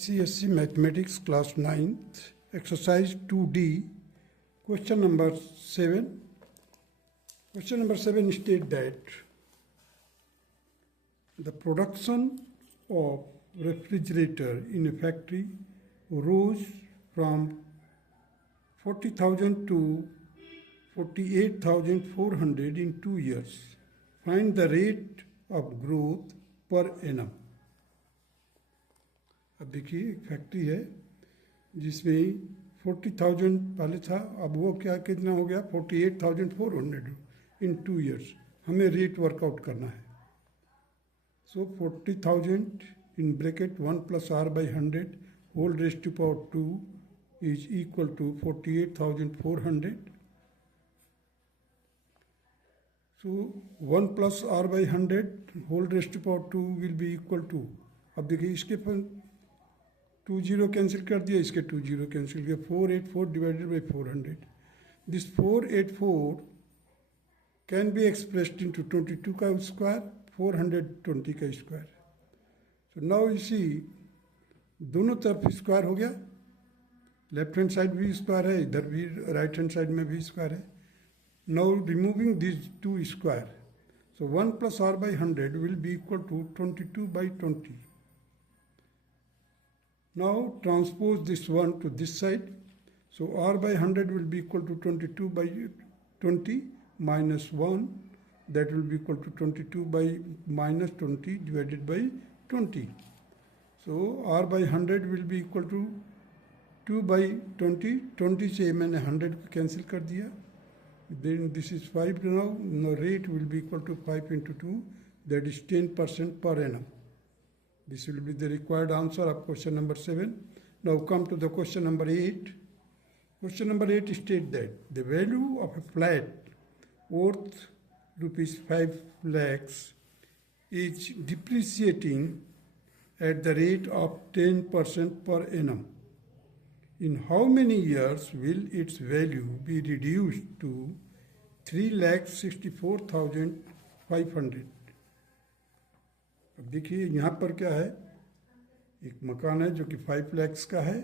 ICSE Mathematics Class 9th, Exercise 2D, Question number 7. Question number 7 states that the production of refrigerator in a factory rose from 40,000 to 48,400 in 2 years. Find the rate of growth per annum. अब देखिए एक factory है जिसमें 40,000 पहले था, अब वो क्या कितना हो गया 48,400 इन 2 years. हमें रेट वर्कआउट करना है. So 40,000 in bracket 1 + r by 100 whole raised to power 2 is equal to 48,400. So 1 + r by 100 whole raised to power 2 will be equal to, अब देखिए इसके पर 2 0 कैंसिल कर दिया, इसके 2 0 कैंसिल किया, 484 divided by 400. This 484 can be expressed into 22 का square, 420 का square. So now you see दोनों तरफ स्क्वायर हो गया, लेफ्ट हैंड साइड भी स्क्वायर है, इधर भी राइट हैंड साइड में भी स्क्वायर है. Now removing these two square, so 1 + r by 100 will be equal to 22 by 20. Now transpose this 1 to this side, so r by 100 will be equal to 22 by 20 minus 1, that will be equal to 22 by minus 20 divided by 20. So r by 100 will be equal to 2 by 20. 20 से मैंने 100 को cancel कर दिया. Then this is 5 now. Now rate will be equal to 5 into 2, that is 10% per annum. This will be the required answer of question number 7. Now come to the question number 8. Question number 8 states that the value of a flat worth rupees 5 lakhs is depreciating at the rate of 10% per annum. In how many years will its value be reduced to 3,64,500? अब देखिए यहाँ पर क्या है, एक मकान है जो कि 5 lakhs का है.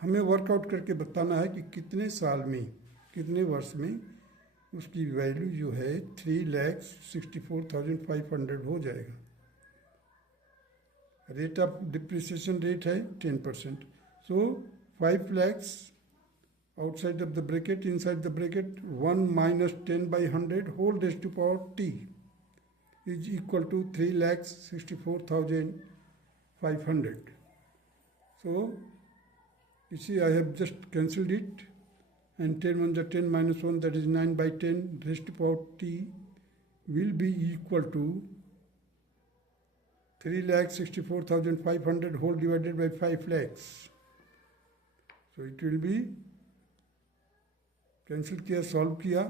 हमें वर्कआउट करके बताना है कि कितने साल में, कितने वर्ष में उसकी वैल्यू जो है 3,64,500 हो जाएगा. रेट ऑफ डिप्रिसिएशन रेट है 10%. सो 5 lakhs outside of the bracket, inside the bracket 1 minus 10 by 100 whole raised to power t is equal to 3,64,500. So you see I have just cancelled it, and 10 1 is 10 minus 1, that is 9 by 10 raised to power t will be equal to 3,64,500 whole divided by 5 lakhs. So it will be cancel किया, solve किया,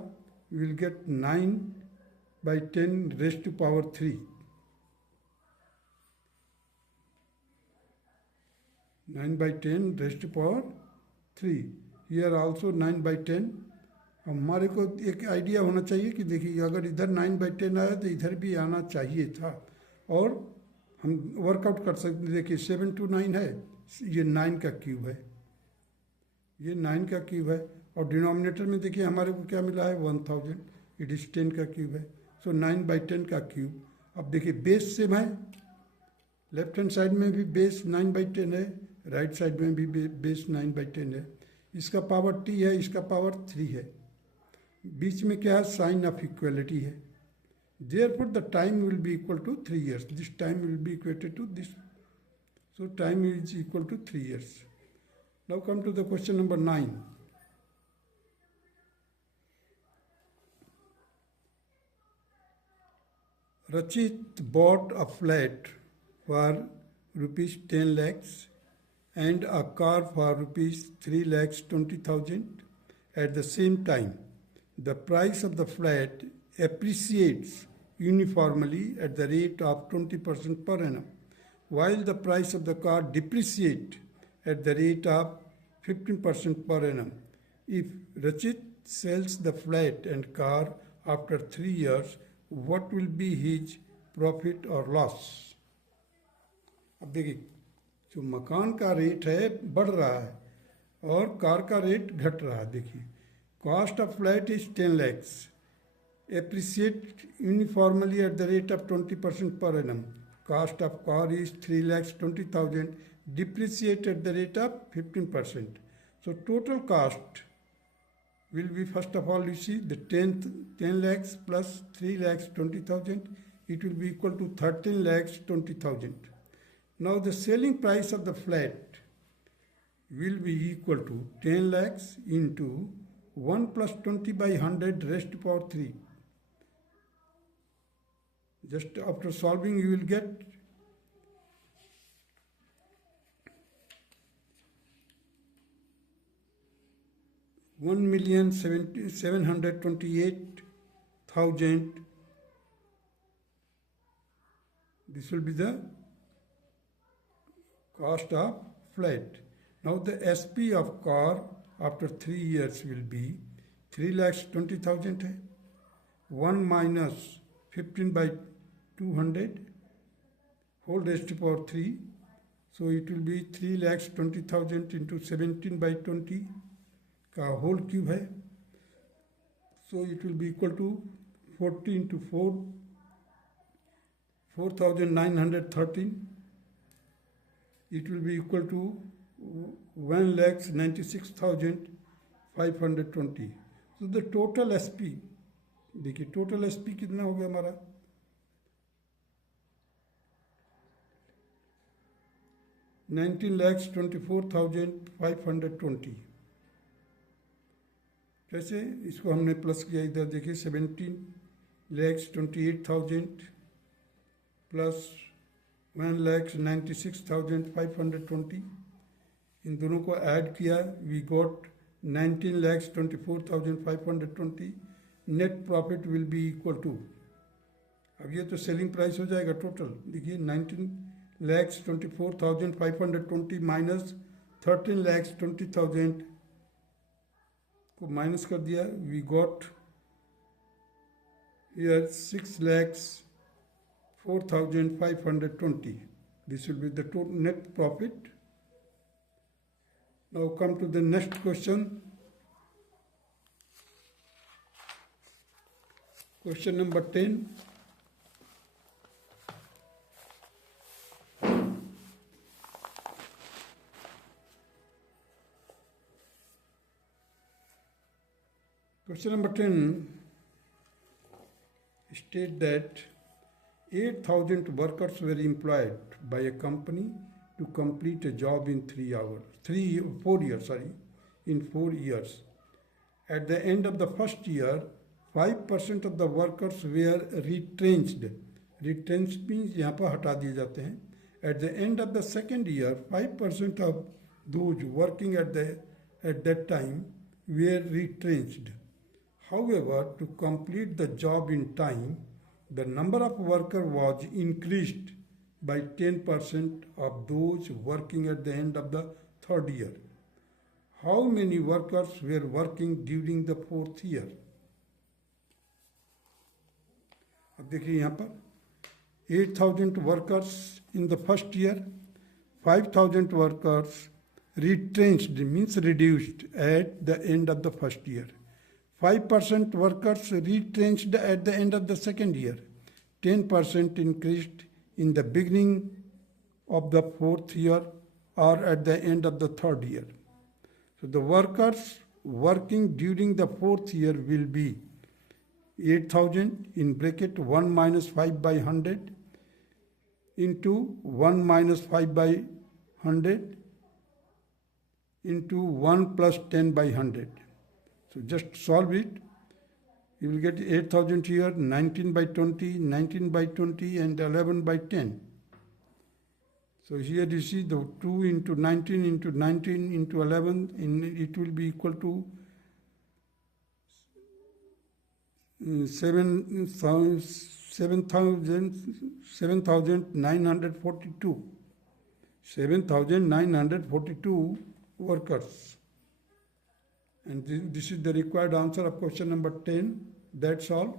we will get 9 by 10 raised to power 3. 9 by 10 raised to power 3. Here also 9 by 10. हमारे को एक idea होना चाहिए कि देखिए अगर इधर 9 by 10 आया तो इधर भी आना चाहिए था, और हम वर्कआउट कर सकते. देखिए 7 to 9 है, ये 9 का क्यूब है, ये 9 का क्यूब है, और डिनोमिनेटर में देखिए हमारे को क्या मिला है 1000, इट इज़ 10 का क्यूब है. सो 9 by 10 का क्यूब. अब देखिए बेस सेम है, लेफ्ट हैंड साइड में भी बेस 9 by 10 है, राइट साइड में भी बेस 9 by 10 है. इसका पावर t है, इसका पावर 3 है, बीच में क्या है साइन ऑफ इक्वलिटी है. Therefore the time will be equal to 3 years. This time will be equated to this. So time is equal to 3 years. Now come to the question number 9. Rachit bought a flat for rupees 10 lakhs and a car for rupees 3,20,000 at the same time. The price of the flat appreciates uniformly at the rate of 20% per annum, while the price of the car depreciates at the rate of 15% per annum. If Rachit sells the flat and car after 3 years, what will be his profit or loss? अब देखिए जो मकान का rate है बढ़ रहा है और कार का रेट घट रहा है। देखिए, cost of flat is 10 lakhs, appreciate uniformly at the rate of 20% per annum. Cost of car is 3,20,000, depreciate at the rate of 15%. So total cost will be, first of all, you see the 10 lakhs plus 3,20,000, it will be equal to 13,20,000. Now the selling price of the flat will be equal to 10 lakhs into 1 plus 20 by 100 raised to power 3. Just after solving you will get 1,728,000. This will be the cost of flat. Now the SP of car after 3 years will be 3,20,000 है, 1 minus 15 by 200 whole raised to power 3. So it will be 3,20,000 into 17 by 20 का whole cube है. So it will be equal to 40 into 4, 4,913. It will be equal to 1,96,520. So the total SP, देखिए total SP कितना हो गया हमारा, 19,24,520. कैसे इसको हमने प्लस किया, इधर देखिए 17,28,000 प्लस 1,96,520. इन दोनों को ऐड किया, we got 19,24,520. Net profit will be equal to, अब ये तो सेलिंग प्राइस हो जाएगा टोटल, देखिए 19,24,520 माइनस 13,20,000 को माइनस कर दिया, we got here 6,04,520. This will be the total net profit. Now come to the next question. Question number 10. Question number 10 state that 8,000 workers were employed by a company to complete a job in 4 years. In 4 years. At the end of the first year, 5% of the workers were retrenched. Retrenched means यहाँ पर हटा दिए जाते हैं. At the end of the second year, 5% of those working at that time were retrenched. However, to complete the job in time, the number of workers was increased by 10% of those working at the end of the third year. How many workers were working during the fourth year? अब देखिए यहाँ पर 8,000 workers in the first year, 5,000 workers retrenched means reduced at the end of the first year. 5% workers retrenched at the end of the second year. 10% increased in the beginning of the fourth year or at the end of the third year. So the workers working during the fourth year will be 8,000 in bracket 1 minus 5 by 100 into 1 minus 5 by 100 into 1 plus 10 by 100. So just solve it. You will get 8,000 here, 19 by 20, 19 by 20 and 11 by 10. So here you see the 2 into 19 into 19 into 11, it will be equal to 7,942. 7,942 workers. And this is the required answer of question number 10. That's all.